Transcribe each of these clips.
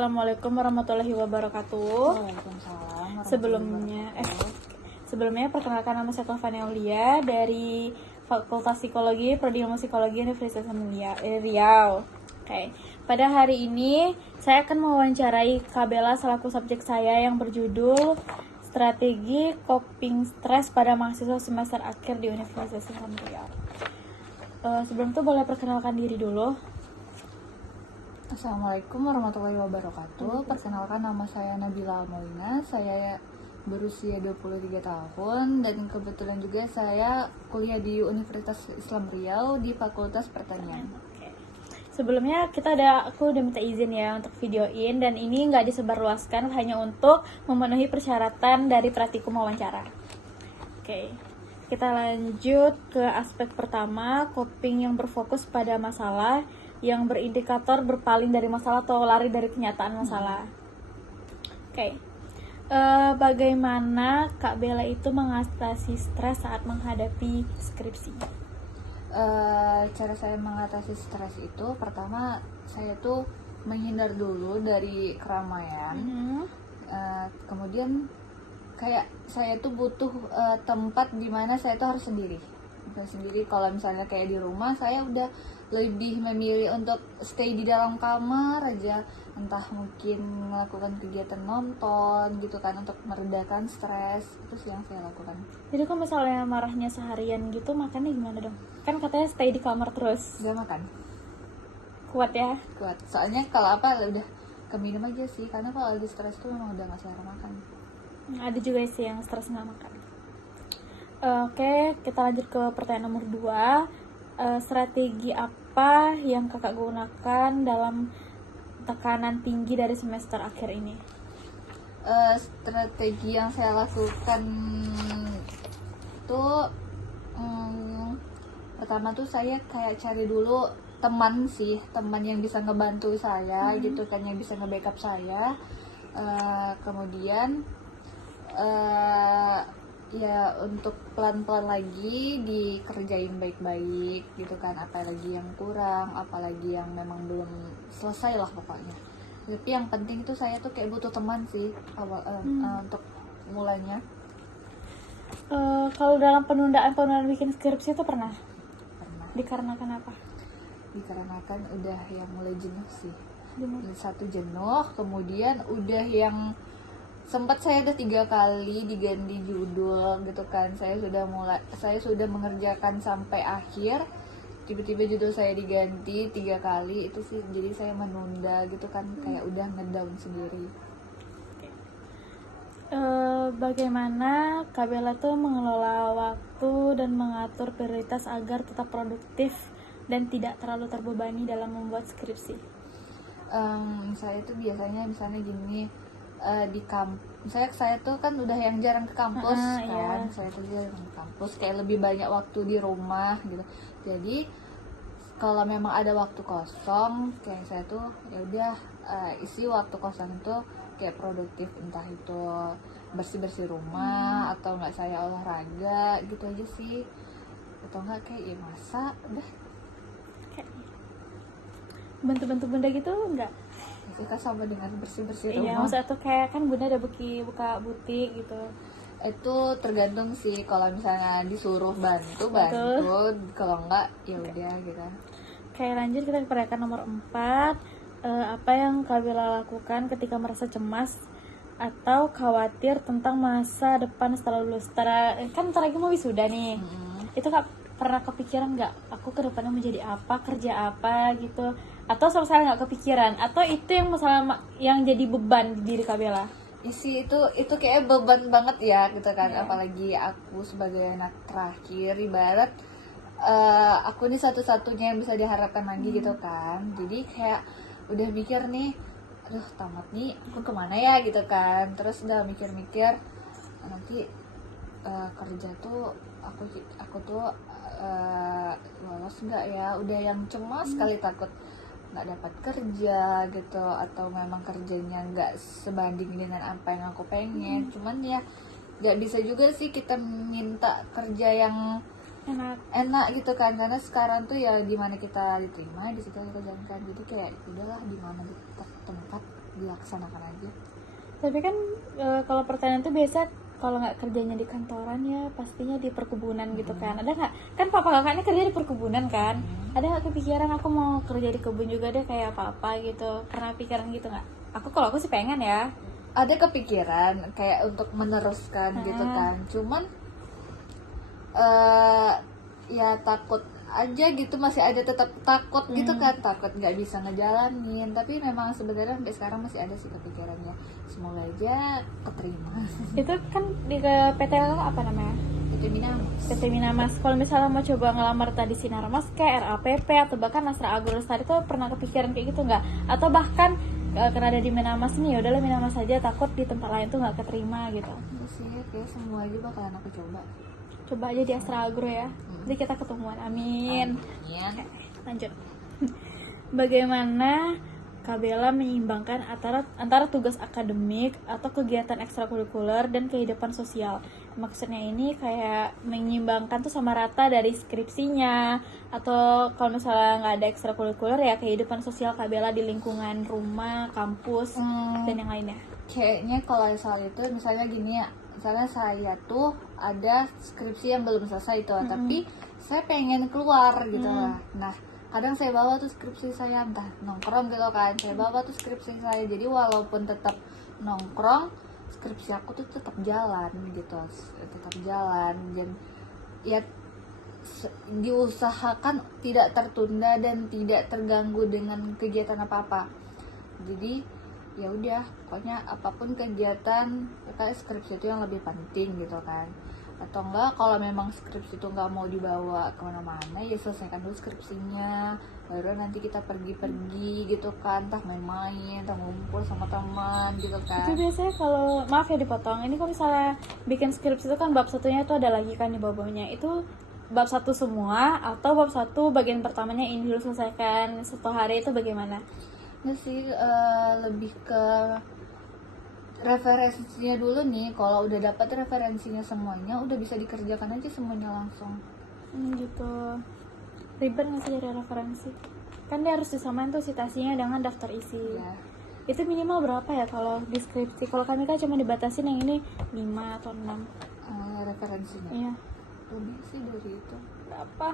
Assalamualaikum warahmatullahi wabarakatuh. Waalaikumsalam Sebelumnya perkenalkan, nama saya Taufani Aulia dari Fakultas Psikologi, Prodi Ilmu Psikologi Universitas Riau. Oke. Pada hari ini saya akan mewawancarai Kak Bella selaku subjek saya yang berjudul Strategi Coping Stres pada Mahasiswa Semester Akhir di Universitas Riau. Sebelum itu boleh perkenalkan diri dulu. Assalamualaikum warahmatullahi wabarakatuh. Perkenalkan, nama saya Nabila Almoina. Saya berusia 23 tahun dan kebetulan juga saya kuliah di Universitas Islam Riau di Fakultas Pertanian. Sebelumnya aku udah minta izin ya untuk videoin, dan ini nggak disebarluaskan, hanya untuk memenuhi persyaratan dari praktikum wawancara. Oke, kita lanjut ke aspek pertama, coping yang berfokus pada masalah yang berindikator berpaling dari masalah atau lari dari kenyataan masalah. Oke. Bagaimana Kak Bella itu mengatasi stres saat menghadapi skripsi? Cara saya mengatasi stres itu, pertama saya tuh menghindar dulu dari keramaian. Kemudian kayak saya tuh butuh tempat di mana saya tuh harus sendiri. Kalau misalnya kayak di rumah, saya udah lebih memilih untuk stay di dalam kamar aja, entah mungkin melakukan kegiatan nonton gitu kan, untuk meredakan stres. Itu sih yang saya lakukan. Jadi kalau misalnya marahnya seharian gitu, makannya gimana dong? Kan katanya stay di kamar terus. Gak makan. Kuat ya? Kuat. Soalnya kalau udah keminum aja sih, karena kalau lagi stres tuh memang udah gak selera makan. Ada juga sih yang stres nggak makan. Oke, kita lanjut ke pertanyaan nomor 2. Strategi apa yang kakak gunakan dalam tekanan tinggi dari semester akhir ini? Strategi yang saya lakukan tuh pertama tuh saya kayak cari dulu teman yang bisa ngebantu saya gitu kan, yang bisa nge-backup saya. Kemudian ya untuk pelan-pelan lagi dikerjain baik-baik gitu kan, apalagi yang kurang, apalagi yang memang belum selesai lah pokoknya. Tapi yang penting itu saya tuh kayak butuh teman sih untuk mulainya. Kalau dalam penundaan bikin skripsi itu pernah? Dikarenakan apa? Dikarenakan udah yang mulai jenuh sih. Satu jenuh, kemudian udah yang sempat saya udah 3 kali diganti judul gitu kan. Saya sudah mengerjakan sampai akhir, tiba-tiba judul saya diganti 3 kali. Itu sih jadi saya menunda gitu kan, kayak udah ngedown sendiri. Bagaimana Kak Bella tuh mengelola waktu dan mengatur prioritas agar tetap produktif dan tidak terlalu terbebani dalam membuat skripsi? Saya tuh biasanya misalnya gini, saya tuh kan udah yang jarang ke kampus kan. Iya. Saya tuh jarang ke kampus, kayak lebih banyak waktu di rumah gitu. Jadi kalau memang ada waktu kosong, kayak saya tuh ya udah isi waktu kosong itu kayak produktif, entah itu bersih-bersih rumah atau enggak saya olahraga gitu aja sih, atau enggak kayak ya masak, udah kayak bantu-bantu bunda gitu enggak? itu kan sama dengan bersih-bersih rumah. Iya, maksudnya tuh kayak kan bunda ada buka butik gitu. Itu tergantung sih, kalau misalnya disuruh bantu, kalau enggak ya udah gitu. Oke, lanjut kita ke pertanyaan nomor 4. Apa yang Kak Bella lakukan ketika merasa cemas atau khawatir tentang masa depan setelah lulus? Kan ntar lagi mau wisuda nih. Itu Kak pernah kepikiran nggak, aku ke depannya menjadi apa, kerja apa gitu? Atau sama sekali nggak kepikiran? Atau itu yang masalah yang jadi beban di diri Kak Bella? Isi itu kayak beban banget ya gitu kan. Apalagi aku sebagai anak terakhir, ibarat aku ini satu-satunya yang bisa diharapkan lagi gitu kan. Jadi kayak udah mikir nih, aduh tamat nih aku kemana ya gitu kan. Terus udah mikir-mikir nanti kerja tuh aku tuh lolos nggak ya. Udah yang cemas sekali, takut nggak dapat kerja gitu, atau memang kerjanya nggak sebanding dengan apa yang aku pengen. Cuman ya nggak bisa juga sih kita minta kerja yang enak gitu kan, karena sekarang tuh ya di mana kita diterima di situ kita jalankan. Jadi kayak udahlah, di mana tempat dilaksanakan aja. Tapi kan kalau pertanian tuh biasa kalau nggak kerjanya di kantoran ya pastinya di perkebunan gitu kan. Ada nggak? Kan papa kakaknya kerja di perkebunan kan. Ada nggak kepikiran aku mau kerja di kebun juga deh kayak apa-apa gitu? Pernah pikiran gitu nggak? Kalau aku sih pengen ya. Ada kepikiran kayak untuk meneruskan gitu kan, cuman ya takut aja gitu, masih ada tetap takut gitu kan, takut nggak bisa ngejalanin. Tapi memang sebenarnya sampai sekarang masih ada sih kepikirannya, semoga aja keterima. Itu kan di ke PT apa namanya? Itu Minamas. PT Minamas. Kalau misalnya mau coba ngelamar tadi Sinarmas kayak RAPP atau bahkan Astra Agrolestari itu pernah kepikiran kayak gitu nggak? Atau bahkan karena ada di Minamas nih, ya udahlah Minamas aja, takut di tempat lain tuh nggak keterima gitu. Iya sih, kayak semua aja bakalan aku coba. Coba aja di Astra Agro ya. Nanti kita ketemuan. Amin. Amin. Lanjut. Bagaimana Kabela menyeimbangkan antara tugas akademik atau kegiatan ekstrakurikuler dan kehidupan sosial? Maksudnya ini kayak menyeimbangkan tuh sama rata dari skripsinya, atau kalau misalnya nggak ada ekstrakurikuler ya kehidupan sosial Kabela di lingkungan rumah, kampus, dan yang lainnya. Kayaknya kalau soal itu misalnya gini ya, misalnya saya tuh ada skripsi yang belum selesai tuh, tapi saya pengen keluar gitu lah. Nah, kadang saya bawa tuh skripsi saya, entah nongkrong gitu kan, saya bawa tuh skripsi saya. Jadi walaupun tetap nongkrong, skripsi aku tuh tetap jalan gitu, tetap jalan. Dan ya diusahakan tidak tertunda dan tidak terganggu dengan kegiatan apa-apa. Jadi ya udah, pokoknya apapun kegiatan, kayak skripsi itu yang lebih penting gitu kan. Atau enggak, kalau memang skripsi itu nggak mau dibawa kemana-mana, ya selesaikan dulu skripsinya, baru nanti kita pergi-pergi gitu kan, entah main-main, entah ngumpul sama teman gitu kan. Itu biasanya kalau, maaf ya dipotong, ini kalau misalnya bikin skripsi itu kan bab satunya itu ada lagi kan di bawahnya, itu bab satu semua atau bab satu bagian pertamanya ini dulu selesaikan satu hari, itu bagaimana? Ini sih lebih ke referensinya dulu nih. Kalau udah dapat referensinya semuanya, udah bisa dikerjakan aja semuanya langsung. Gitu. Ribet nggak sih dari referensi? Kan dia harus disamain tuh citasinya dengan daftar isi. Ya. Itu minimal berapa ya kalau deskripsi? Kalau kami kan cuma dibatasin yang ini 5 atau 6. Referensinya Iya. lebih sih dari itu. Berapa?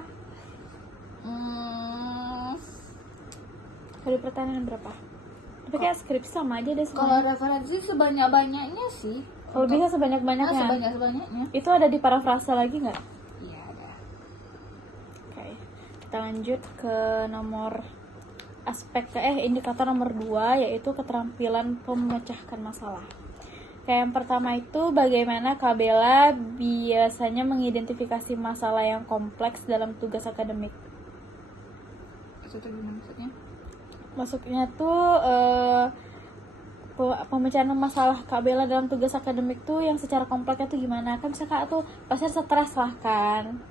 Dari pertanyaan berapa? Tapi kayak skripsi sama aja deh Kalau semuanya. referensi sebanyak-banyaknya sih. Kalau bisa sebanyak-banyaknya. Sebanyak-banyaknya. Itu ada di parafrase lagi nggak? Iya ada. Oke. Kita lanjut ke nomor indikator nomor 2, yaitu keterampilan memecahkan masalah. Kayak yang pertama itu bagaimana Kabela biasanya mengidentifikasi masalah yang kompleks dalam tugas akademik. Itu tuh gimana maksudnya? Masuknya tuh pemecahan masalah Kabela dalam tugas akademik tuh yang secara kompleksnya tuh gimana? Kan bisa Kak tuh pasti stres lah kan,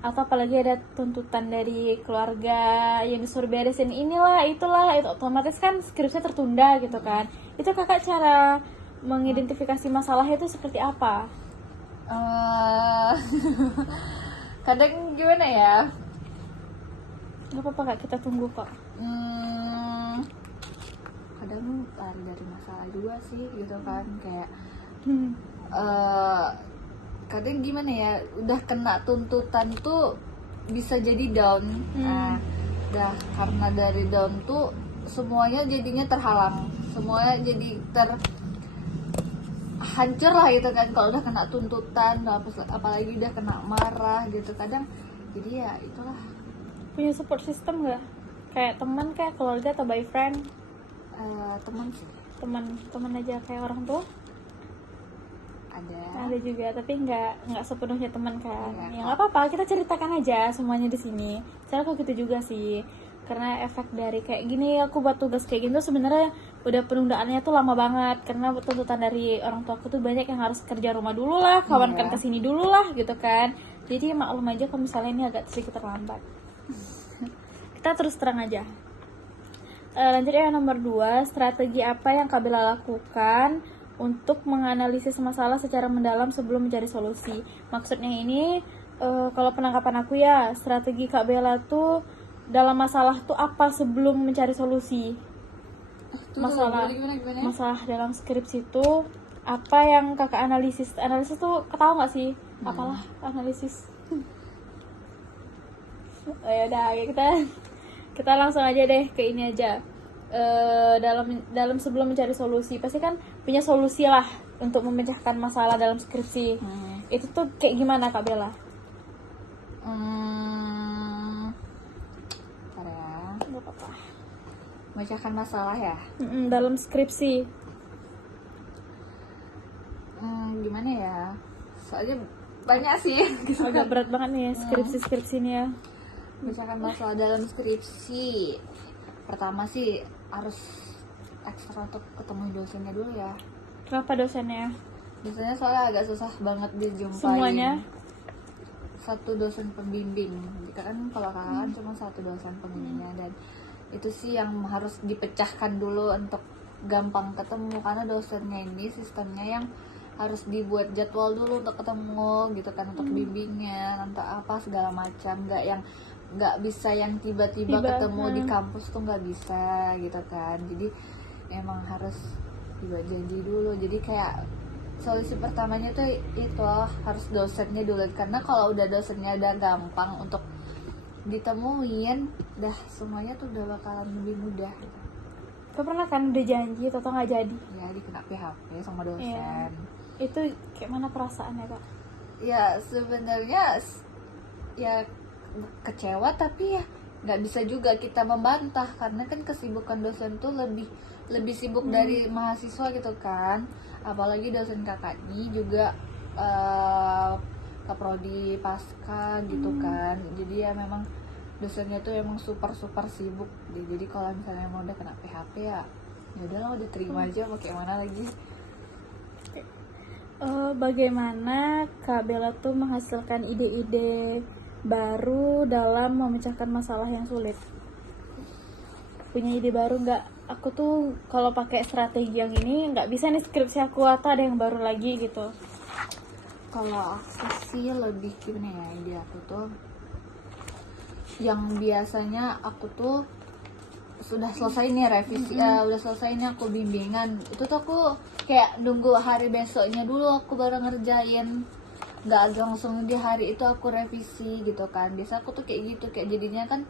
atau apalagi ada tuntutan dari keluarga yang disuruh beresin inilah itulah, itu otomatis kan skripsinya tertunda gitu kan. Itu Kakak cara mengidentifikasi masalahnya itu seperti apa? Kadang gimana ya? Gak apa-apa Kak, kita tunggu kok. Kadang lari dari masalah juga sih gitu kan, kayak kadang gimana ya, udah kena tuntutan tuh bisa jadi down. Nah, udah karena dari down tuh semuanya jadinya terhalang, semuanya jadi hancur lah gitu kan. Kalau udah kena tuntutan, apalagi udah kena marah gitu, kadang jadi ya itulah. Punya support system nggak? Kayak teman, kayak keluarga atau boyfriend? Teman sih Teman aja, kayak orang tua? Ada juga, tapi nggak sepenuhnya teman kan. Ya nggak apa-apa, kita ceritakan aja semuanya di sini. Saya kok gitu juga sih, karena efek dari kayak gini, aku buat tugas kayak gini tuh sebenarnya udah penundaannya tuh lama banget, karena tuntutan dari orang tua aku tuh banyak yang harus kerja rumah dulu lah, kawan kan kesini dulu lah gitu kan. Jadi maklum aja kalau misalnya ini agak sedikit terlambat. Kita terus terang aja. Lanjut ya, nomor 2, strategi apa yang Kabela lakukan untuk menganalisis masalah secara mendalam sebelum mencari solusi? Maksudnya ini kalau penangkapan aku ya, strategi Kabela tuh dalam masalah tuh apa sebelum mencari solusi? masalah gimana? masalah dalam skripsi itu apa yang kakak analisis tuh ketahu nggak sih? Apalah analisis. Oh, ya udah kita langsung aja deh ke ini aja. Dalam sebelum mencari solusi pasti kan punya solusi lah untuk memecahkan masalah dalam skripsi. Itu tuh kayak gimana Kak Bella? Bentar ya. Nggak apa-apa. Memecahkan masalah ya. Dalam skripsi. Gimana ya? Soalnya banyak sih. Agak berat banget nih skripsi ini ya. Memecahkan masalah dalam skripsi. Pertama sih harus ekstra untuk ketemu dosennya dulu ya. Kenapa dosennya? Dosennya soalnya agak susah banget dijumpain. Semuanya? Satu dosen pembimbing. Jika kan kalau kakak kan cuma satu dosen pembimbingnya, dan itu sih yang harus dipecahkan dulu untuk gampang ketemu, karena dosennya ini sistemnya yang harus dibuat jadwal dulu untuk ketemu gitu kan, untuk bimbingnya nanti apa segala macam, nggak bisa yang tiba-tiba ketemu di kampus tuh, nggak bisa gitu kan. Jadi emang harus dibuat janji dulu. Jadi kayak solusi pertamanya tuh itu harus dosennya dulu, karena kalau udah dosennya udah gampang untuk ditemuin, dah semuanya tuh udah bakalan lebih mudah. Kau pernah kan udah janji atau nggak jadi? Ya dikena PHP sama dosen. Iya. Itu kayak mana perasaannya Kak? Ya sebenarnya ya kecewa, tapi ya nggak bisa juga kita membantah, karena kan kesibukan dosen tuh lebih sibuk dari mahasiswa gitu kan. Apalagi dosen kakak ini juga kaprodi pasca gitu kan. Jadi ya memang dosennya tuh emang super sibuk. Jadi kalau misalnya mau udah kena PHP ya udahlah, udah terima aja, mau kayak mana lagi. Bagaimana Kak Bella tuh menghasilkan ide-ide baru dalam memecahkan masalah yang sulit? Punya ide baru nggak? Aku tuh kalau pakai strategi yang ini nggak bisa nih skripsi aku, atau ada yang baru lagi gitu. Kalau aku sih lebih gimana ya, ide aku tuh yang biasanya aku tuh sudah selesai nih revisi, udah selesai nih aku bimbingan, itu tuh aku kayak nunggu hari besoknya dulu aku baru ngerjain, nggak langsung di hari itu aku revisi gitu kan. Biasa aku tuh kayak gitu, kayak jadinya kan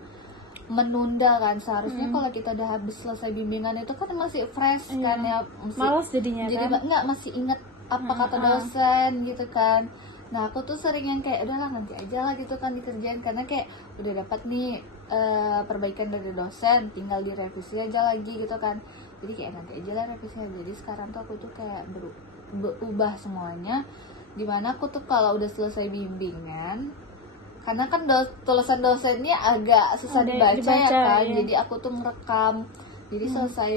menunda kan. Seharusnya kalau kita udah habis selesai bimbingan itu kan masih fresh kan ya, malas jadinya jadi kan? nggak masih inget apa kata dosen gitu kan. Nah aku tuh sering yang kayak udahlah nanti aja lah gitu kan dikerjain, karena kayak udah dapat nih perbaikan dari dosen, tinggal direvisi aja lagi gitu kan. Jadi kayak nanti aja lah revisinya. Jadi sekarang tuh aku tuh kayak berubah semuanya, dimana aku tuh kalau udah selesai bimbingan, karena kan tulisan dosennya agak susah dibaca ya kan, iya. Jadi aku tuh ngerekam. Jadi selesai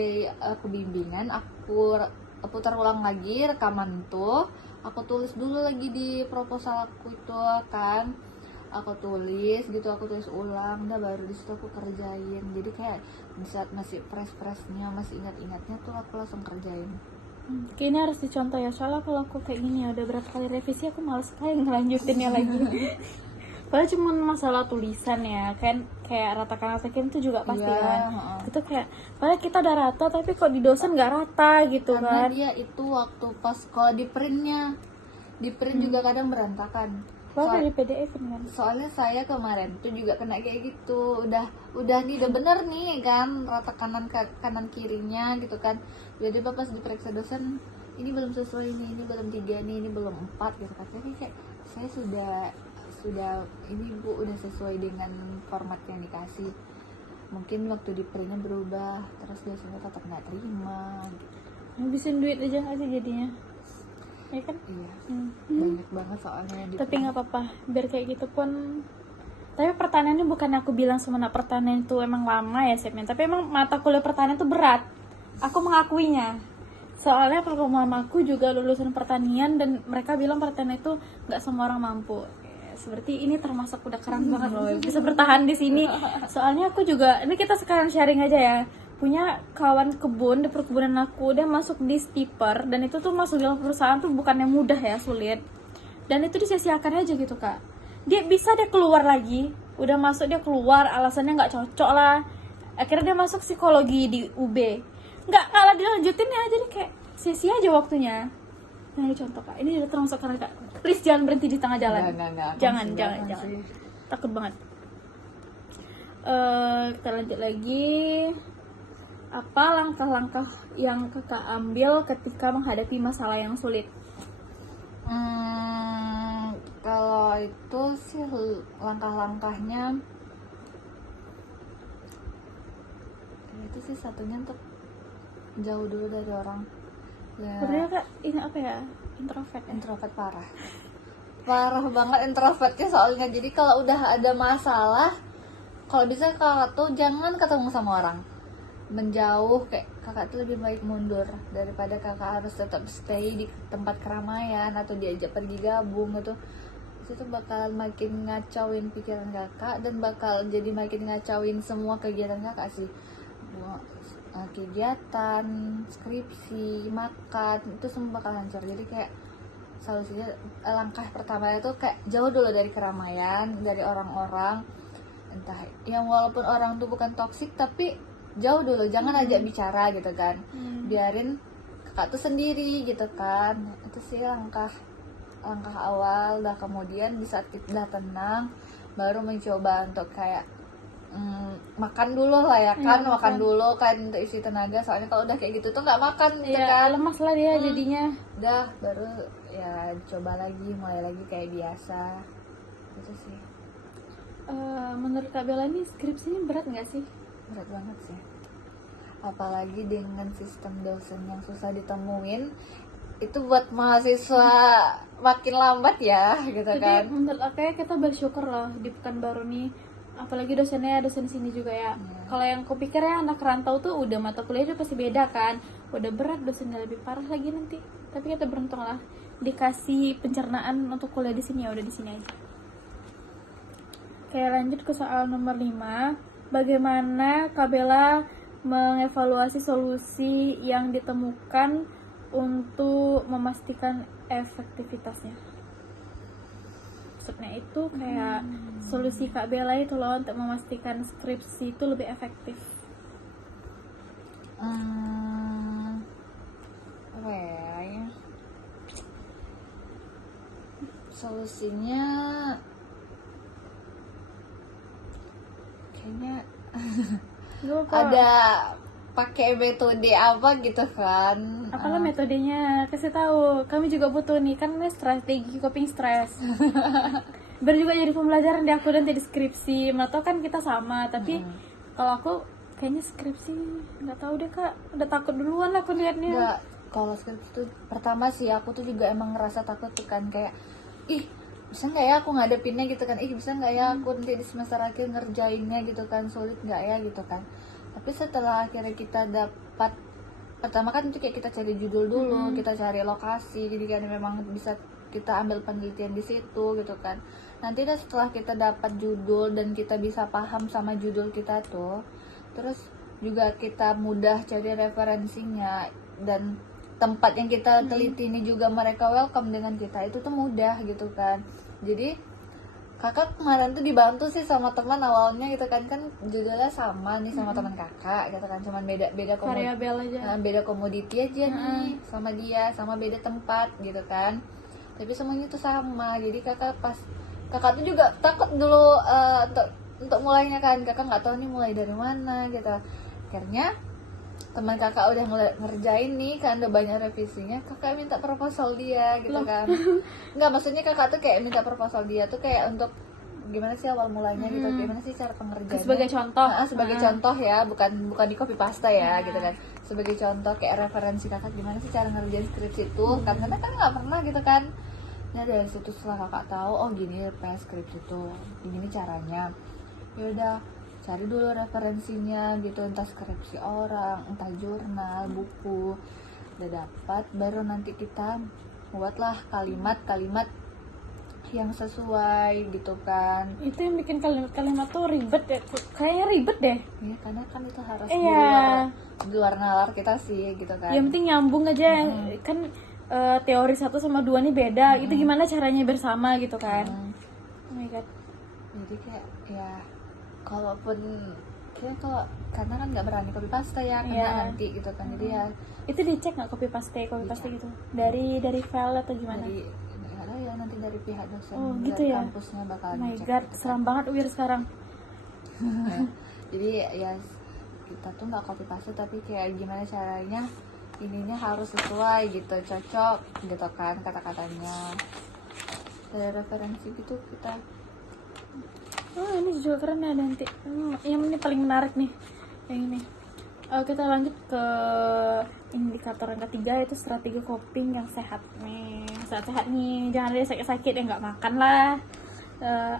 pembimbingan, aku putar ulang lagi rekaman tuh, aku tulis dulu lagi di proposal aku itu kan, aku tulis ulang, udah baru di situ aku kerjain. Jadi kayak di saat masih fresh-freshnya, masih ingat-ingatnya tuh aku langsung kerjain. Kayaknya harus dicontoh ya, soalnya kalau aku kayak gini ya udah berapa kali revisi aku males sekali ngelanjutinnya lagi. Padahal cuma masalah tulisan ya kan, kayak ratakan itu juga pasti kan. Itu kayak padahal kita udah rata tapi kok di dosen nggak rata gitu karena kan. Dia itu waktu pas kalau di print juga kadang berantakan. Dari PDF kan. Soalnya saya kemarin tuh juga kena kayak gitu, udah nih udah bener nih kan, rata kanan kirinya gitu kan. Jadi pas diperiksa dosen, ini belum sesuai nih, ini belum 3 nih, ini belum 4 gitu kan. Jadi kayak saya sudah ini Bu udah sesuai dengan format yang dikasih. Mungkin waktu di printnya berubah, terus dosennya tetap nggak terima gitu. Habisin duit aja nggak sih jadinya? Ya kan? Iya, banyak banget soalnya yang tapi nggak apa-apa, biar kayak gitu pun. Tapi pertanian ini bukan aku bilang semena pertanian itu emang lama ya Sepnya, tapi emang mata kuliah pertanian itu berat, aku mengakuinya. Soalnya kalau mamaku juga lulusan pertanian dan mereka bilang pertanian itu nggak semua orang mampu. Seperti ini termasuk udah keren banget loh bisa bertahan di sini. Soalnya aku juga, ini kita sekarang sharing aja ya, punya kawan kebun di perkebunan aku, dia masuk di Stiper, dan itu tuh masuk dalam perusahaan tuh bukannya mudah ya, sulit. Dan itu disia-siakan aja gitu Kak. Dia keluar lagi, udah masuk dia keluar, alasannya nggak cocok lah. Akhirnya dia masuk psikologi di UB. nggak kalah dilanjutin ya, jadi kayak sia-sia aja waktunya. Nah ini contoh kak, ini udah termasuk karena kak, please jangan berhenti di tengah jalan. Enggak, Jangan jangan jangan sih. takut banget. Kita lanjut lagi. Apa langkah-langkah yang kakak ambil ketika menghadapi masalah yang sulit? Kalau itu sih langkah-langkahnya itu sih satunya untuk jauh dulu dari orang ya. Sebenarnya kak ini apa ya, Introvert parah banget introvertnya soalnya. Jadi kalau udah ada masalah, kalau bisa kakak tuh jangan ketemu sama orang, menjauh. Kayak kakak tuh lebih baik mundur daripada kakak harus tetap stay di tempat keramaian atau diajak pergi gabung gitu. Itu bakalan makin ngacauin pikiran kakak dan bakal jadi makin ngacauin semua kegiatan kakak sih. Kegiatan, skripsi, makan, itu semua bakal hancur. Jadi kayak solusinya, langkah pertama itu kayak jauh dulu dari keramaian, dari orang-orang, entah yang walaupun orang tuh bukan toksik tapi jauh dulu, jangan ajak bicara gitu kan. Biarin kakak tuh sendiri gitu kan. Itu sih langkah awal. Dah kemudian di saat kita udah tenang baru mencoba untuk kayak makan dulu lah ya kan. Makan dulu kan untuk isi tenaga, soalnya kalau udah kayak gitu tuh nggak makan gitu kan, lemas lah dia jadinya. udah baru ya coba lagi, mulai lagi kayak biasa gitu sih. Menurut Kak Bella ini skripsi ini berat nggak sih? Berat banget sih, apalagi dengan sistem dosen yang susah ditemuin. Itu buat mahasiswa makin lambat ya gitu Jadi kan. menurut aku ya kita bersyukur loh di Pekanbaru nih, apalagi dosennya dosen sini juga ya. Kalau yang kupikir ya anak rantau tuh udah mata kuliahnya pasti beda kan, udah berat, dosennya lebih parah lagi nanti. Tapi kita beruntung lah dikasih pencernaan untuk kuliah di sini, ya udah di sini aja. Oke, lanjut ke soal nomor 5. Bagaimana Kak Bella mengevaluasi solusi yang ditemukan untuk memastikan efektivitasnya? Maksudnya itu kayak solusi Kak Bella itu loh untuk memastikan skripsi itu lebih efektif. Apa ya? Solusinya kayaknya ada pakai metode apa gitu kan. Apalah metodenya, kasih tahu. Kami juga butuh nih, kan ini strategi coping stress. Biar juga jadi pembelajaran di aku dan di skripsi. Menurut kan kita sama, tapi kalau aku kayaknya skripsi nggak tahu deh kak, udah takut duluan aku liatnya. Nggak, kalau skripsi tuh pertama sih aku tuh juga emang ngerasa takut tuh kan, kayak bisa nggak ya aku ngadepinnya gitu kan, bisa nggak ya aku nanti di semester akhir ngerjainnya gitu kan, sulit nggak ya gitu kan. Tapi setelah akhirnya kita dapat, pertama kan itu kayak kita cari judul dulu, kita cari lokasi, jadi kan memang bisa kita ambil penelitian di situ gitu kan. Nanti setelah kita dapat judul dan kita bisa paham sama judul kita tuh, terus juga kita mudah cari referensinya, dan tempat yang kita teliti ini juga mereka welcome dengan kita, itu tuh mudah gitu kan. Jadi kakak kemarin tuh dibantu sih sama teman awalnya gitu kan judulnya sama nih sama teman kakak gitu kan, cuman beda variabel aja, beda komoditi aja nih sama dia, sama beda tempat gitu kan, tapi semuanya tuh sama. Jadi kakak tuh juga takut dulu untuk mulainya kan, kakak nggak tahu nih mulai dari mana gitu. Akhirnya teman kakak udah ngerjain nih kan, udah banyak revisinya, kakak minta proposal dia gitu kan. Nggak, maksudnya kakak tuh kayak minta proposal dia tuh kayak untuk gimana sih awal mulanya gitu, gimana sih cara pengerjaannya sebagai contoh. Sebagai contoh ya, bukan di copy paste ya gitu kan, sebagai contoh kayak referensi kakak gimana sih cara ngerjain skripsi itu kan, karena kan nggak pernah gitu kan. Nah dari situ setelah kakak tahu oh gini skripsi itu gini caranya, ya udah cari dulu referensinya gitu, entah skripsi orang, entah jurnal, buku. Udah dapat, baru nanti kita buatlah kalimat-kalimat yang sesuai gitu kan. Itu yang bikin kalimat-kalimat tuh ribet deh, kayaknya ribet deh Ya karena kan itu harus di luar nalar kita sih gitu kan. Yang penting nyambung aja kan. Teori 1 sama 2 nih beda, itu gimana caranya bersama gitu kan. Oh my god. Jadi kayak ya kalaupun akhirnya tuh karena kan nggak berani copy paste ya karena Iya. nanti gitu kan, jadi ya Itu dicek nggak copy paste gitu? Dari file atau gimana? dari nggak tahu ya, nanti dari pihak dosen Oh, dari gitu ya? kampusnya bakal Oh my ngecek god, gitu kan. seram banget UIR sekarang. Jadi ya kita tuh nggak copy paste tapi kayak gimana caranya ininya harus sesuai gitu, cocok gitu kan kata-katanya, dari referensi gitu kita. Oh, ini juga keren ya nanti. Yang ini paling menarik nih. Yang ini. Kita lanjut ke indikator yang ketiga, yaitu strategi coping yang sehat nih. Sehat-sehat nih, jangan ada sakit-sakit ya, nggak makan lah.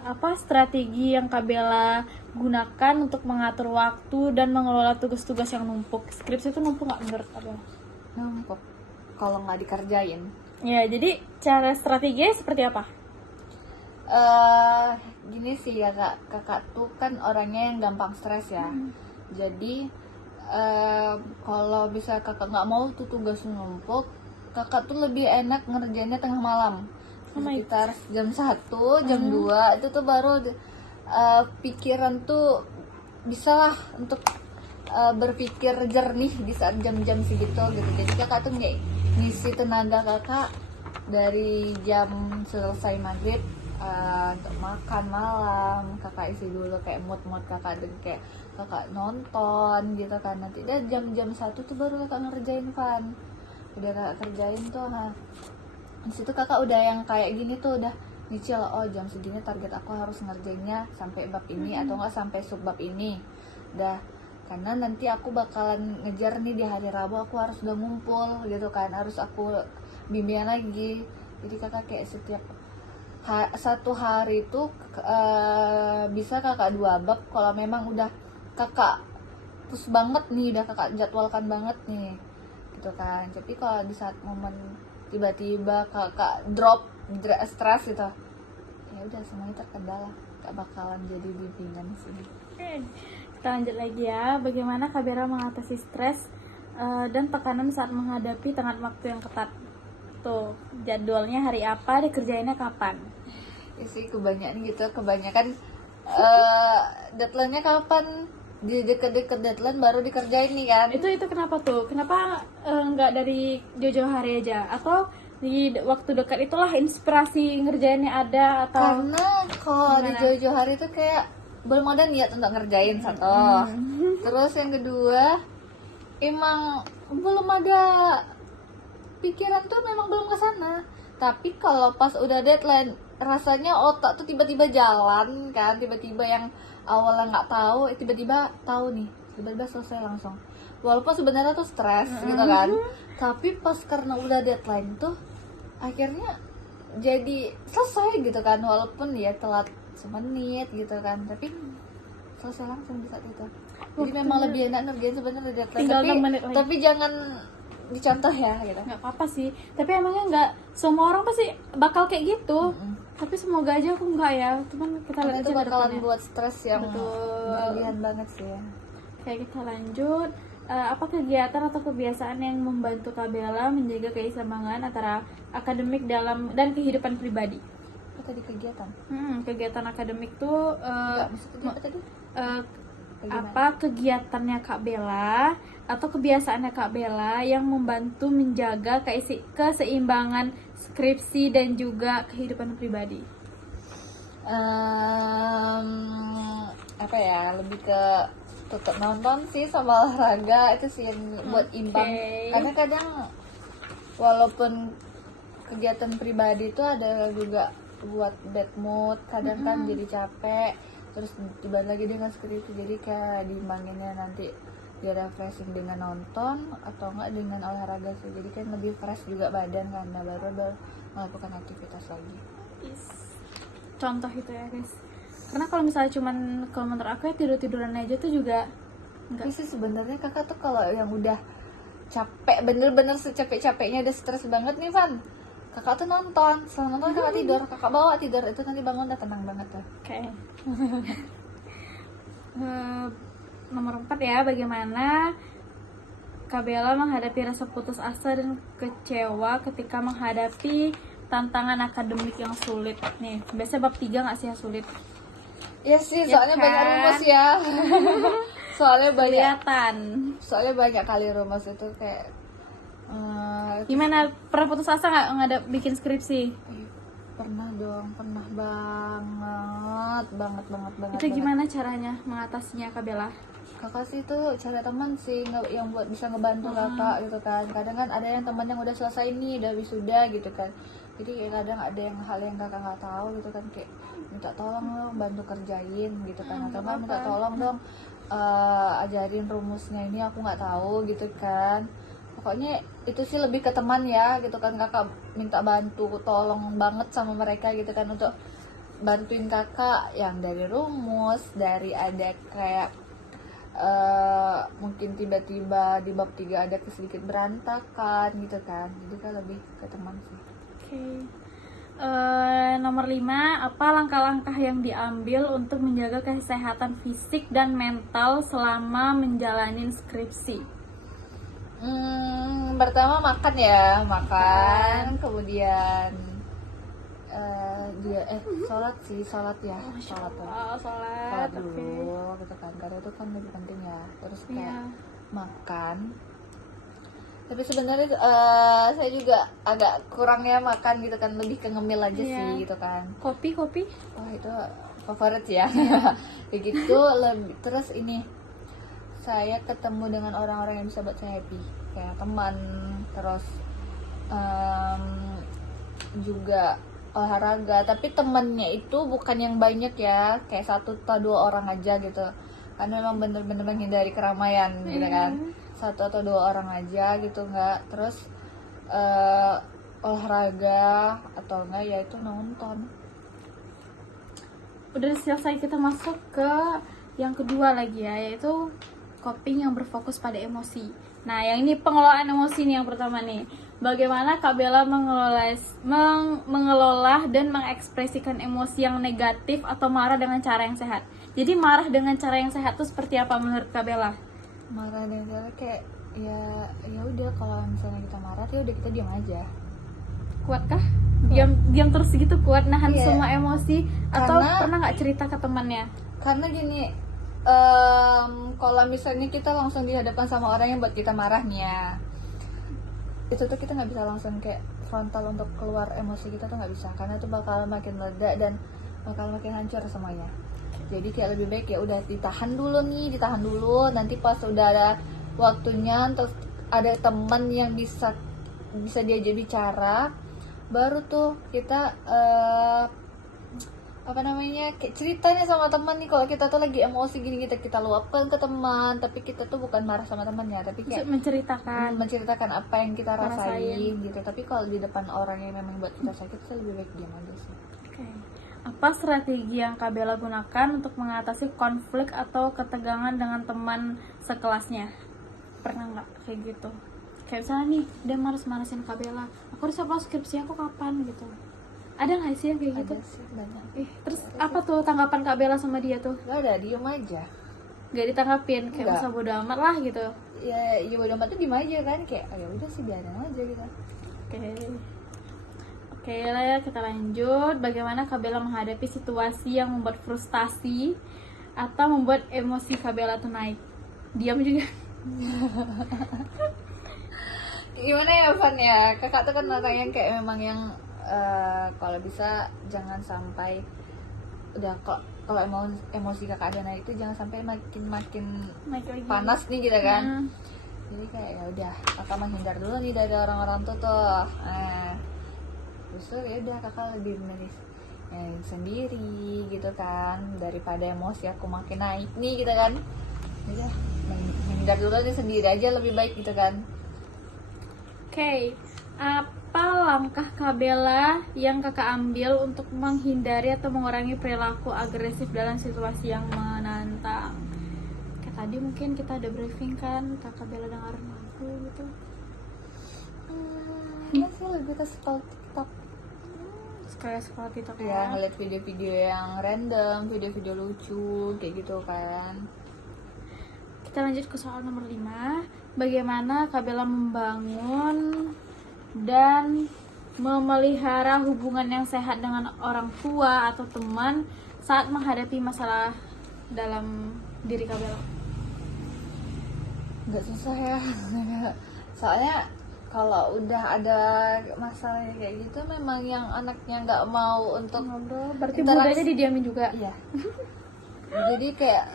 Apa strategi yang Kak Bella gunakan untuk mengatur waktu dan mengelola tugas-tugas yang numpuk? Skripsi itu numpuk nggak menurut Kak Bella? Numpuk kalau nggak dikerjain. Ya, jadi cara strateginya seperti apa? Gini sih ya kakak tuh kan orangnya yang gampang stres ya. Jadi kalau bisa kakak nggak mau tuh tugas numpuk, kakak tuh lebih enak ngerjainnya tengah malam. Oh my Sekitar jam 1, jam 2 itu tuh baru pikiran tuh bisa lah untuk berpikir jernih di saat jam-jam segitu gitu. Jadi kakak tuh nggak ngisi tenaga kakak dari jam selesai maghrib untuk makan malam, kakak isi dulu kayak mood kakak, dan kayak kakak nonton gitu kan. Nanti dia jam-jam 1 tuh baru kakak ngerjain Van. Udah kakak kerjain tuh, di situ kakak udah yang kayak gini tuh udah nyicil, oh jam segini target aku harus ngerjainnya sampai bab ini atau enggak sampai subbab ini. Udah, karena nanti aku bakalan ngejar nih di hari Rabu, aku harus udah ngumpul gitu kan, harus aku bimbingan lagi. Jadi kakak kayak setiap satu hari itu bisa kakak 2 bab kalau memang udah kakak push banget nih, udah kakak jadwalkan banget nih gitu kan. Tapi kalau di saat momen tiba-tiba kakak drop stres gitu, ya udah semuanya terkendala, gak bakalan jadi bimbingan sih. Oke, kita lanjut lagi ya. Bagaimana Kak Bella mengatasi stres dan tekanan saat menghadapi tenggat waktu yang ketat? Tuh, jadwalnya hari apa, dikerjainnya kapan? Ya sih kebanyakan deadline-nya kapan, di deket-deket deadline baru dikerjain nih kan. Itu kenapa tuh? Kenapa nggak dari jauh-jauh hari aja? Atau di waktu dekat itulah inspirasi ngerjainnya ada? Atau Karena kalau di gimana? jauh-jauh hari itu kayak belum ada niat untuk ngerjain satu. Terus yang kedua, emang belum ada pikiran tuh, memang belum ke sana. Tapi kalau pas udah deadline, rasanya otak tuh tiba-tiba jalan kan, tiba-tiba yang awalnya nggak tahu, tiba-tiba tahu nih, tiba-tiba selesai langsung. Walaupun sebenarnya tuh stres gitu kan, tapi pas karena udah deadline tuh akhirnya jadi selesai gitu kan, walaupun ya telat semenit gitu kan, tapi selesai langsung di saat itu. Jadi memang lebih enak ngerjain sebenarnya deadline, Tinggal tapi 6 menit lagi. tapi jangan dicontoh ya gitu. Nggak apa-apa sih. Tapi emangnya nggak semua orang pasti bakal kayak gitu. Tapi semoga aja aku nggak ya. Cuman kita Karena lihat itu aja ke bakalan depannya. buat stres yang Betul. berlebihan banget sih ya. Kayak kita lanjut. Apa kegiatan atau kebiasaan yang membantu Kak Bella menjaga keseimbangan antara akademik dan kehidupan pribadi? Apa tadi kegiatan? Kegiatan akademik tuh Enggak, maksudnya apa tadi? Bagaimana? apa kegiatannya Kak Bella atau kebiasaannya Kak Bella yang membantu menjaga keseimbangan skripsi dan juga kehidupan pribadi? Apa ya, lebih ke tetap nonton sih sama olahraga, itu sih yang buat imbang. Karena kadang walaupun kegiatan pribadi itu ada juga buat bad mood, kadang kan jadi capek, terus dibalik lagi dengan skripsi, jadi kayak diimbanginnya nanti dia refreshing dengan nonton atau enggak dengan olahraga sih, jadi kan lebih fresh juga badan kan, nah baru melakukan aktivitas lagi. Contoh itu ya guys, karena kalau misalnya kalau menurut aku ya tiduran aja tuh juga Tapi sih sebenarnya kakak tuh kalau yang udah capek, bener-bener secapek-capeknya, udah stres banget nih Van, kakak tuh nonton, setelah nonton kakak tidur, kakak bawa tidur, itu nanti bangun udah tenang banget tuh. Oke. Nomor 4 ya, bagaimana Kak Bella menghadapi rasa putus asa dan kecewa ketika menghadapi tantangan akademik yang sulit. Nih, biasanya bab 3 nggak sih yang sulit? Iya sih, Ya soalnya kan? banyak rumus ya. soalnya banyak kelihatan. kali rumus itu kayak Gimana, pernah putus asa nggak ada bikin skripsi? pernah dong, pernah banget. Itu gimana caranya mengatasinya Kak Bella? Kakak sih tuh cari teman sih yang buat bisa ngebantu kakak gitu kan. Kadang kan ada yang teman yang udah selesai nih, udah wisuda gitu kan. Jadi kayak kadang ada yang hal yang kakak nggak tahu gitu kan, kayak minta tolong dong bantu kerjain gitu kan, atau kan minta tolong dong ajarin rumusnya ini aku nggak tahu gitu kan. Pokoknya itu sih lebih ke teman ya gitu kan, kakak minta bantu tolong banget sama mereka gitu kan, untuk bantuin kakak yang dari rumus, dari ada kayak mungkin tiba-tiba di bab 3 ada sedikit berantakan gitu kan. Jadi kan lebih ke teman sih. Oke. Nomor 5, apa langkah-langkah yang diambil untuk menjaga kesehatan fisik dan mental selama menjalani skripsi? Pertama makan ya, makan, kemudian sholat ya, sholat dulu gitu kan, karena itu kan lebih penting ya. Terus kayak makan. Tapi sebenarnya saya juga agak kurang ya makan gitu kan, lebih ke ngemil aja sih gitu kan. Kopi Wah itu favorit ya. Kayak gitu. Terus ini saya ketemu dengan orang-orang yang bisa buat saya happy, kayak teman, terus juga olahraga. Tapi temennya itu bukan yang banyak ya, kayak 1 atau 2 orang aja gitu, karena memang bener-bener menghindari keramaian gitu kan. 1 atau 2 orang aja gitu, nggak. Terus olahraga atau enggak ya itu nonton. Udah selesai, kita masuk ke yang kedua lagi ya, yaitu coping yang berfokus pada emosi. Nah, yang ini pengelolaan emosi nih yang pertama nih. Bagaimana Kak Bella mengelola dan mengekspresikan emosi yang negatif atau marah dengan cara yang sehat? Jadi marah dengan cara yang sehat itu seperti apa menurut Kak Bella? Marah dengan cara kayak ya udah, kalau misalnya kita marah ya udah kita diam aja. Kuatkah? Diam terus gitu kuat nahan semua emosi, atau pernah nggak cerita ke temannya? Karena gini, kalau misalnya kita langsung dihadapkan sama orang yang buat kita marah nih ya, itu tuh kita nggak bisa langsung kayak frontal untuk keluar emosi kita tuh nggak bisa, karena itu bakal makin meledak dan bakal makin hancur semuanya. Jadi kayak lebih baik ya udah ditahan dulu, nanti pas udah ada waktunya, terus ada teman yang bisa diajak bicara, baru tuh kita kayak ceritanya sama teman nih, kalau kita tuh lagi emosi gini, kita luapkan ke teman, tapi kita tuh bukan marah sama temannya, tapi kayak menceritakan apa yang kita rasain gitu. Tapi kalau di depan orang yang memang buat kita sakit, saya lebih baik diam aja sih. Okay. Apa strategi yang Kak Bella gunakan untuk mengatasi konflik atau ketegangan dengan teman sekelasnya? Pernah nggak kayak gitu? Kayak misalnya nih, dia marah-marahin Kak Bella, aku harus upload skripsi aku kapan gitu. Ada nggak sih yang kayak gitu? Ada sih, banyak. Terus apa tuh tanggapan Kak Bella sama dia tuh? Gak ada, diem aja. Gak ditanggapin, kayak masa bodo amat lah gitu? Ya bodo amat tuh diem aja kan, kayak ya udah sih biarin aja gitu. Oke lah ya, kita lanjut. Bagaimana Kak Bella menghadapi situasi yang membuat frustasi atau membuat emosi Kak Bella tuh naik? Diam juga. Gimana ya Van ya, kakak tuh kan orang yang kayak memang yang kalau bisa jangan sampai udah, kalau emosi kakak ada naik itu jangan sampai makin panas nih gitu kan. Jadi kayak ya udah, kakak menghindar dulu nih dari orang-orang tuh. Justru ya udah, kakak lebih memilih yang sendiri gitu kan, daripada emosi aku makin naik nih gitu kan. Udah, menghindar dulu nih sendiri aja lebih baik gitu kan. Oke. Apa langkah Kak Bella yang kakak ambil untuk menghindari atau mengurangi perilaku agresif dalam situasi yang menantang? Kayak tadi mungkin kita ada briefing kan, Kak Bella dengerin lagu gitu. Iya sih, lebih ke scroll TikTok. Scroll TikTok ya, ngeliat video-video yang random, video-video lucu kayak gitu kan. Kita lanjut ke soal nomor 5. Bagaimana Kak Bella membangun dan memelihara hubungan yang sehat dengan orang tua atau teman saat menghadapi masalah dalam diri Kak Bella? nggak susah ya. Soalnya kalau udah ada masalah kayak gitu memang yang anaknya nggak mau untuk Ngobrol, berarti interaksi. budanya didiamin juga. Iya. Jadi kayak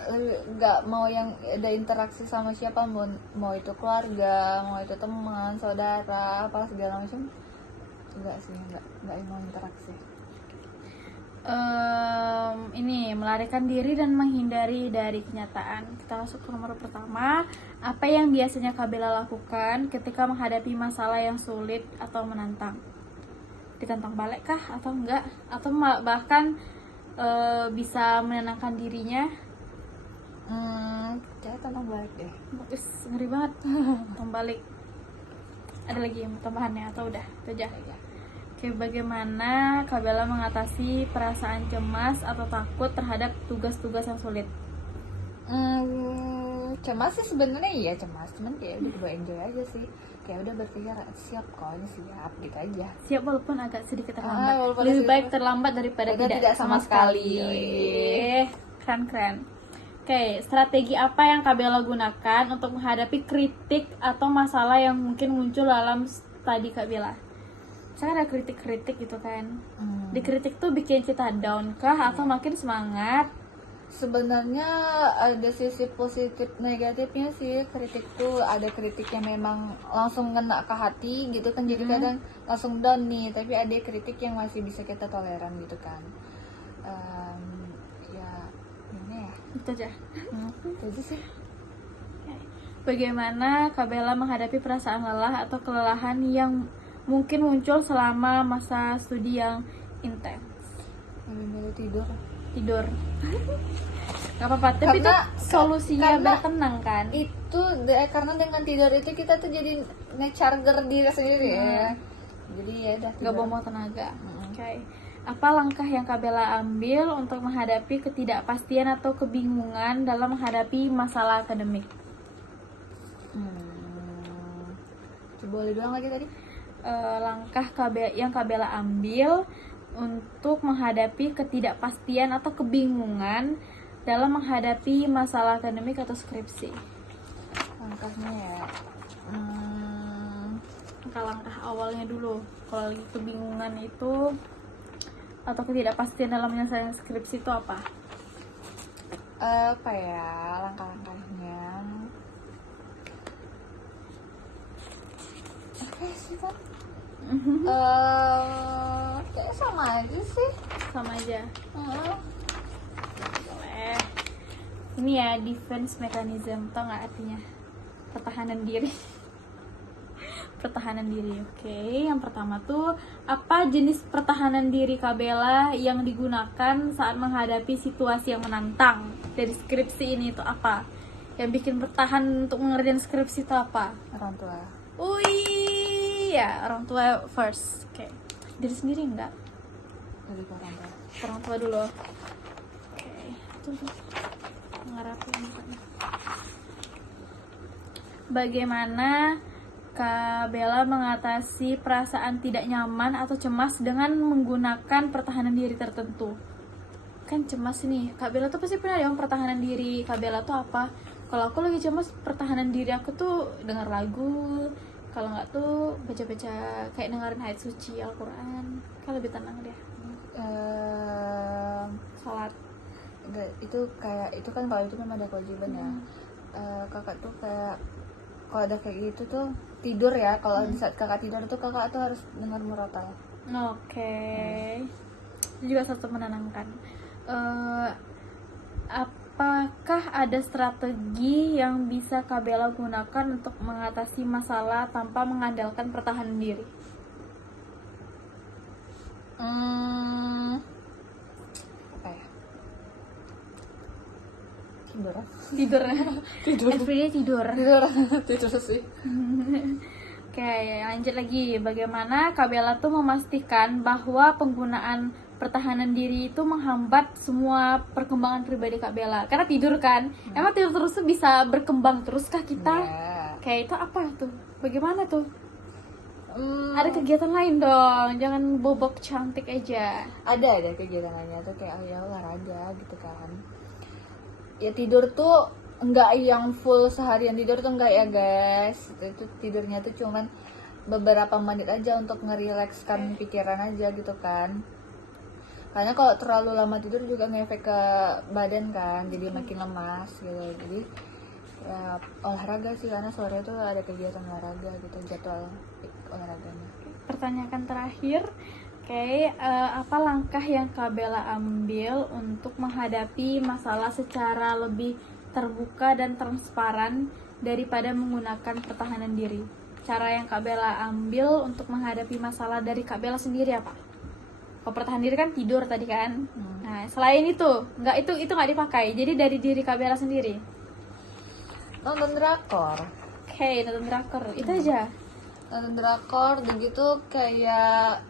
nggak mau yang ada interaksi sama siapa, mau itu keluarga, mau itu teman, saudara, apa segala macam. Enggak sih, nggak mau interaksi. Ini melarikan diri dan menghindari dari kenyataan. Kita masuk ke nomor pertama. Apa yang biasanya Kak Bella lakukan ketika menghadapi masalah yang sulit atau menantang? Ditantang balik kah atau enggak? Atau bahkan bisa menenangkan dirinya? Saya tentang balik deh. Ngeri banget. Tantang balik. Ada lagi yang tambahannya atau udah? Itu aja. Oke, bagaimana Kak Bella mengatasi perasaan cemas atau takut terhadap tugas-tugas yang sulit? Cemas sih sebenarnya iya cemas, cuman kayak udah coba enjoy aja sih. Kayak udah berpikir siap kok, ini siap gitu aja. Siap walaupun agak sedikit terlambat. Walaupun Lebih sedikit baik terlambat daripada tidak sama sekali. Keren. Oke, strategi apa yang Kak Bella gunakan untuk menghadapi kritik atau masalah yang mungkin muncul dalam studi Kak Bella? Misalkan ada kritik-kritik gitu kan. Dikritik tuh bikin kita down kah atau makin semangat? Sebenarnya ada sisi positif negatifnya sih. Kritik tuh ada kritik yang memang langsung ngena ke hati gitu kan, jadi kadang langsung down nih, tapi ada kritik yang masih bisa kita toleran gitu kan. Ya ini ya Itu aja. itu aja sih. Bagaimana Kak Bella menghadapi perasaan lelah atau kelelahan yang mungkin muncul selama masa studi yang intens? Lebih milih tidur. Gak apa-apa, tapi itu Karena- solusinya karena- biar tenang kan? Itu karena dengan tidur itu kita tuh jadi nge-charger diri sendiri ya. Jadi ya udah Gak tidur. buang tenaga. Oke. Apa langkah yang Kak Bella ambil untuk menghadapi ketidakpastian atau kebingungan dalam menghadapi masalah akademik? Coba boleh doang lagi tadi. Langkah yang Kak Bella ambil untuk menghadapi ketidakpastian atau kebingungan dalam menghadapi masalah akademik atau skripsi. Langkahnya ya. Langkah awalnya dulu, kalau lagi kebingungan itu atau ketidakpastian dalam menyelesaikan skripsi itu apa? Apa ya langkah-langkahnya? Apa sih kan? Kayak sama aja sih. Sama aja. Boleh. Ini ya defense mechanism, tau nggak artinya? Pertahanan diri. Pertahanan diri. Oke, yang pertama tuh apa jenis pertahanan diri Kak Bella yang digunakan saat menghadapi situasi yang menantang? Dari skripsi ini itu apa? Yang bikin bertahan untuk mengerjakan skripsi itu apa? Orang tua. Ya, orang tua first. Oke. Diri sendiri enggak? Lebih ke orang tua. Orang tua dulu. Oke. Tuh. Ngarapin mukanya. Bagaimana Kak Bella mengatasi perasaan tidak nyaman atau cemas dengan menggunakan pertahanan diri tertentu? Kan cemas nih, Kak Bella tuh pasti pernah dong pertahanan diri Kak Bella tuh apa? Kalau aku lagi cemas, pertahanan diri aku tuh denger lagu. Kalau nggak tuh baca-baca kayak dengerin ayat suci Al-Quran. Kan lebih tenang dia. Salat. Enggak, itu kayak itu kan kalau itu memang ada kewajiban ya. Kakak tuh kayak kalau ada kayak gitu tuh tidur ya, kalau di saat kakak tidur tuh kakak tuh harus dengar murotal. Oke. Itu juga satu menenangkan. Apakah ada strategi yang bisa Kak Bella gunakan untuk mengatasi masalah tanpa mengandalkan pertahanan diri? Apa ya? Tidur. Everyday tidur. Tidur sih. Oke, lanjut lagi. Bagaimana Kak Bella tuh memastikan bahwa penggunaan pertahanan diri itu menghambat semua perkembangan pribadi Kak Bella? Karena tidur kan, emang tidur terus tuh bisa berkembang teruskah kita? Kayak itu apa tuh? Bagaimana tuh? Ada kegiatan lain dong, jangan bobok cantik aja. Ada kegiatan lainnya tuh kayak ya olahraga gitu kan. Ya tidur tuh enggak yang full seharian tidur tuh enggak ya guys. Itu tidurnya tuh cuman beberapa menit aja untuk ngerilekskan pikiran aja gitu kan. Karena kalau terlalu lama tidur juga ngefek ke badan kan, jadi makin lemas gitu. Jadi ya olahraga sih, karena sore itu ada kegiatan olahraga gitu, jadwal olahraganya. Pertanyaan terakhir, apa langkah yang Kak Bella ambil untuk menghadapi masalah secara lebih terbuka dan transparan daripada menggunakan pertahanan diri? Cara yang Kak Bella ambil untuk menghadapi masalah dari Kak Bella sendiri apa? Kalau pertahanan diri kan tidur tadi kan. Nah, selain itu nggak dipakai. Jadi dari diri Kak Bella sendiri. Nonton drakor. Nonton drakor. Itu aja. Nonton drakor dan gitu kayak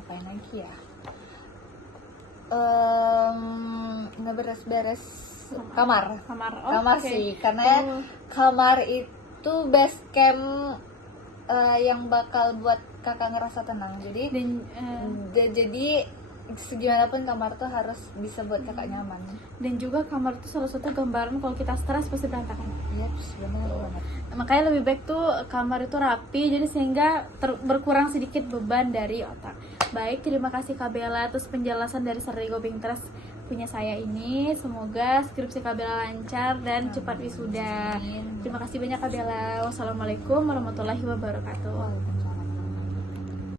apain lagi ya? Ngeberes-beres kamar. Kamar Oke. sih, karena kamar itu base camp yang bakal buat kakak ngerasa tenang. Jadi jadi segimanapun kamar tuh harus bisa buat kakak nyaman. Dan juga kamar itu salah satu gambaran kalau kita stres pasti berantakan. Iya, benar banget. Makanya lebih baik tuh kamar itu rapi, jadi sehingga berkurang sedikit beban dari otak. Baik, terima kasih Kak Bella atas penjelasan dari Sertigo Pinterest punya saya ini. Semoga skripsi Kak Bella lancar dan cepat wisuda. Terima kasih banyak Kak Bella. Wassalamualaikum warahmatullahi wabarakatuh.